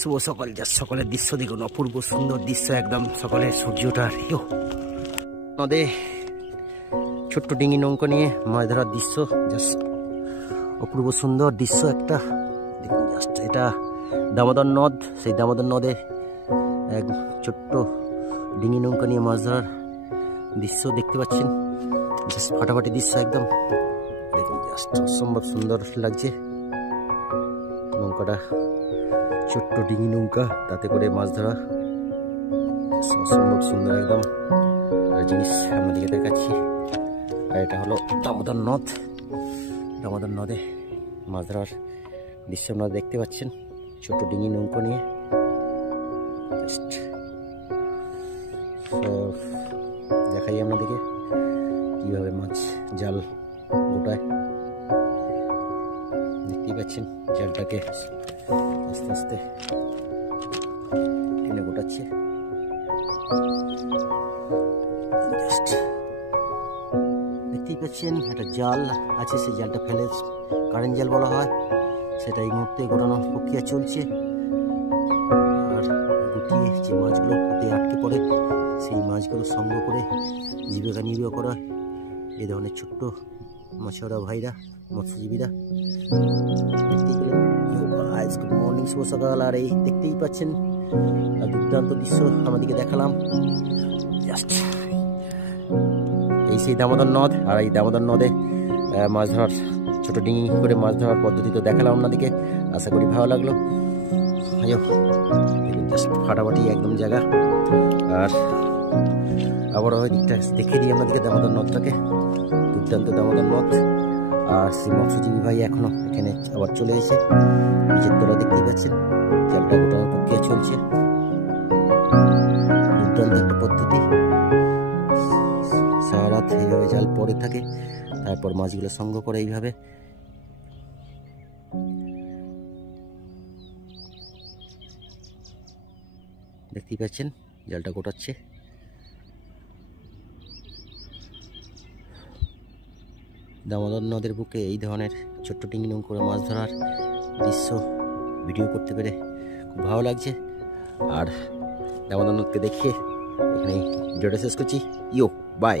শুভ সকাল, যা সকালের দৃশ্য দেখুন, অপূর্ব সুন্দর দৃশ্য একদম সকালের সূর্যটার। নদে ছোট্ট ডিঙি নৌকা নিয়ে মাছ ধরার দৃশ্য, জাস্ট অপূর্ব সুন্দর দৃশ্য একটা দেখুন। জাস্ট এটা দামোদর নদ, সেই দামোদর নদে এক ছোট্ট ডিঙি নৌকা নিয়ে মাছ ধরার দৃশ্য দেখতে পাচ্ছেন। জাস্ট ফাটাফাটি দৃশ্য একদম দেখুন, জাস্ট অসম্ভব সুন্দর লাগছে। নৌকাটা ছোট্ট ডিঙি নৌকা, তাতে করে মাছ ধরা অসম্ভব সুন্দর একদম জিনিস আপনাদেরকে দেখাচ্ছি। আর এটা হলো দামোদর নদ, দামোদর নদে মাছ ধরার দৃশ্য আপনারা দেখতে পাচ্ছেন, ছোট্ট ডিঙি নৌকা নিয়ে। দেখাই আপনাদেরকে কিভাবে মাছ জাল গোটায়। দেখতেই পাচ্ছেন জালটাকে আস্তে আস্তে টেনে গোটাচ্ছে। দেখতেই পাচ্ছেন একটা জাল আছে, সেই জালটা ফেলে কারেন্ট জাল বলা হয়, সেটা এই মুহূর্তে গোটানোর প্রক্রিয়া চলছে। আর গুটিয়ে যে মাছগুলো হাতে আটকে পড়ে, সেই মাছগুলো সংগ্রহ করে জীবিকা নির্বাহ করা এই ধরনের ছোট্ট মাছরা ভাইরা, মৎস্যজীবীরা। গুড মর্নিং, শুভ সকাল। আর এই দেখতেই পাচ্ছেন দুর্দান্ত দৃশ্য আমাদেরকে দেখালাম। জাস্ট এই সেই দামোদর নদ, আর এই দামোদর নদে মাছ ধরার ছোট ডিঙি করে মাছ ধরার পদ্ধতি তো দেখালাম আপনাদেরকে। আশা করি ভালো লাগলো। জাস্ট ফাটাফাটি একদম জায়গা। আর আবারও ওই দিকটা দেখে দিই আপনাদেরকে দামোদর নদটাকে, দুর্দান্ত দামোদর নদ। আর সেই মৎস্যজীবী ভাই এখনো এখানে আবার চলে এসে নিচের তলায় দেখতেই পাচ্ছেন জালটা গোটানোর প্রক্রিয়া চলছে। দুর্দান্ত একটা পদ্ধতি, সারা রাত এইভাবে জাল পড়ে থাকে, তারপর মাছগুলো সংগ্রহ করে এইভাবে। দেখতেই পাচ্ছেন জালটা গোটাচ্ছে। দামোদর নদের বুকে এই ধরনের ছোট্ট ডিঙি নৌকা করে মাছ ধরার দৃশ্য ভিডিও করতে পেরে খুব ভালো লাগছে। আর দামোদর নদকে দেখিয়ে এখানে ভিডিওটা শেষ করছি। বাই।